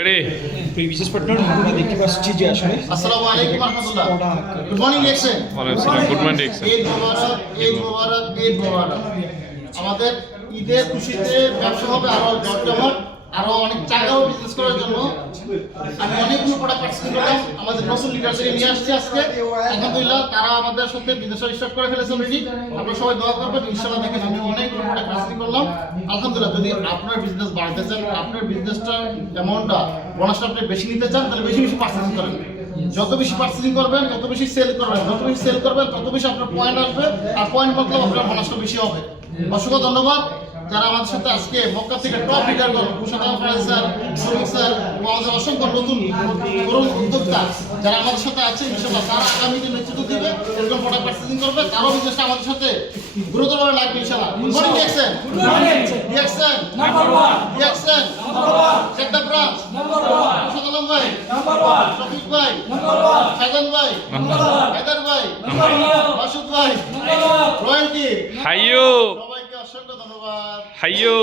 Business partner আমরা দেখতে পাচ্ছি যে আসলে আসসালামু আলাইকুম ওয়া রাহমাতুল্লাহ। গুড মর্নিং এক্সেন। ওয়ালাইকুম আসসালাম। গুড মর্নিং এক্সেন। ঈদ মোবারক, ঈদ মোবারক, ঈদ মোবারক। আমাদের ঈদের খুশিতে ব্যবসা হবে আরো জমজমাট, আরো অনেক জায়গাও বিজনেস করার জন্য আমি অনেকগুলো প্রোডাক্ট পার্চেস করলাম। আমাদের নতুন লিডার থেকে নিয়ে আসছি আজকে, আলহামদুলিল্লাহ তারা আমাদের সাথে বিজনেস স্টার্ট করে ফেলেছে অলরেডি। আপনারা সবাই দোয়া করবেন, ইনশাআল্লাহ। দেখেন আমি অনেকগুলো প্রোডাক্ট পার্চেস করলাম, আলহামদুলিল্লাহ। যদি আপনার বিজনেস বাড়াতে চান, আপনার বিজনেসটা অ্যামাউন্টটা বোনাসটা আপনি বেশি নিতে চান, তাহলে বেশি বেশি পার্চেসিং করেন। যত বেশি পার্চেসিং করবেন, যত বেশি সেল করবেন, যত বেশি সেল করবেন, তত বেশি আপনার পয়েন্ট আসবে, আর পয়েন্ট মতলব আপনার বোনাসটা বেশি হবে। অসংখ্য ধন্যবাদ যারা আমাদের সাথে আজকে মক্কা থেকে টপ লিডার গণ মুশাররফ ফরাজ স্যার, শ্রমিক স্যার, আমাদের অসংখ্য নতুন তরুণ উদ্যোক্তা যারা আমাদের সাথে আছে, ইনশাআল্লাহ তারা আগামীতে নেতৃত্ব দিবে, এরকম প্রোডাক্ট পার্চেসিং করবে, তারাও বিজনেসটা আমাদের সাথে গুরুতরভাবে লাগবে ইনশাআল্লাহ। Good morning DXN, DXN number 1, DXN number 1, sector branch number 1, Musharraf ভাই নাম্বার 1, শফিক ভাই নাম্বার 1, শাহজান ভাই নাম্বার 1, হায়দার ভাই নাম্বার 1, মাসুদ ভাই নাম্বার 1, রয়্যালটি হাইয়ো সবাইকে অসংখ্য ধন্যবাদ। হাইয়ো।